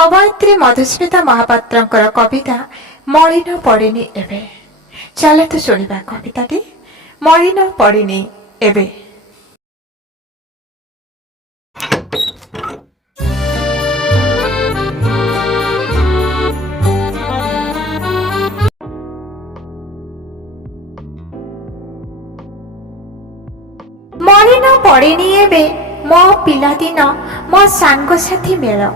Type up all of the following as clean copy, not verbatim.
कवयित्री मधुस्मिता महापात्रंकर कविता मलिन पड़िनी एबे। चलतु शुणिबा कविताटी मलिन पड़िनी एबे। मलिन पड़िनी एबे मो पिलादिन मो सांगसाथी मेल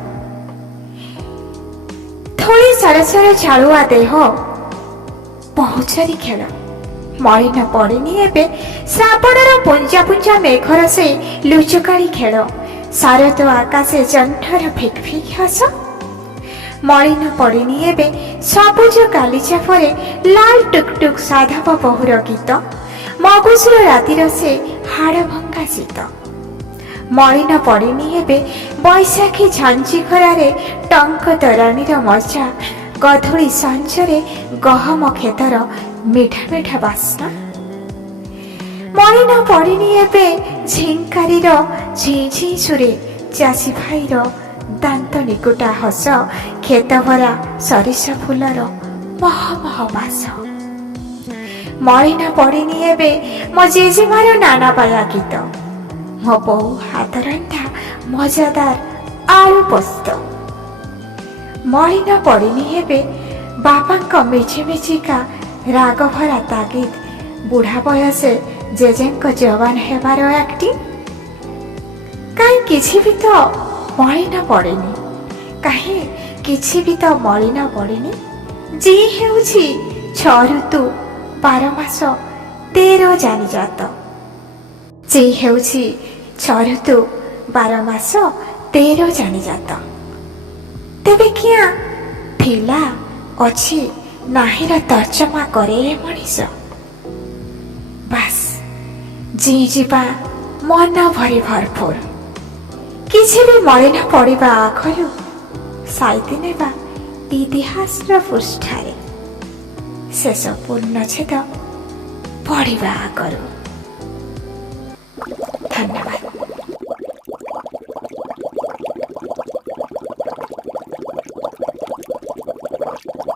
थोड़ी सरसर झाड़ुआ देह बहुचरी खेल। मलिन पड़िनी एबे श्रावणर पुंजा पुंजा मेघर से लुचुकाड़ी खेल शारद आकाशे जंठर फिक फिक हस। मलिन पड़िनी एबे सबुज गालीचा परे लाल टुकटुक साधव बहुर गीत मगुसुर रातिर से हाड़ भंगा शीत। मलिन पड़िनी एबे बैशाखी झांची खरारे टंक तराणीर मजा गधुड़ी संचरे गहम खेतर मिठा मिठा बास्ना। मलिन पड़िनी एबे झिंकारीर झी झी सुरे चाषी भाईर दांत निकुटा हस खेत भरा सरिषा फुलर मह मह बास। मलिन पड़िनी एबे मो जेजेमार नाना पाया गीत मो बहु हाथ रंधा मजादार आलू पोस्त। मलिन पड़िनी एबे बापा मिछिमिछिका राग भरा तागिद बुढ़ा बयसे जेजेंक जवान हेबार एक्टिंग कहीं किछि भी तो मलिन पड़िनी कहीं किछि भी तो मलिन पड़िनी। जी हेउछि 6 ऋतु 12 मास 13 जानी जात। जी हेउछि 6 ऋतु 12 मास 13 जानी जात। तेबे किया थिला अछि नाहीर तर्जमा करे मनीष बास जी जीवा मन भरी भरपूर किसी भी मलिन पड़िबा आखरु साइति नेबा इतिहासर पृष्ठारे शेष पूर्णछेद पढ़िबा आगरु।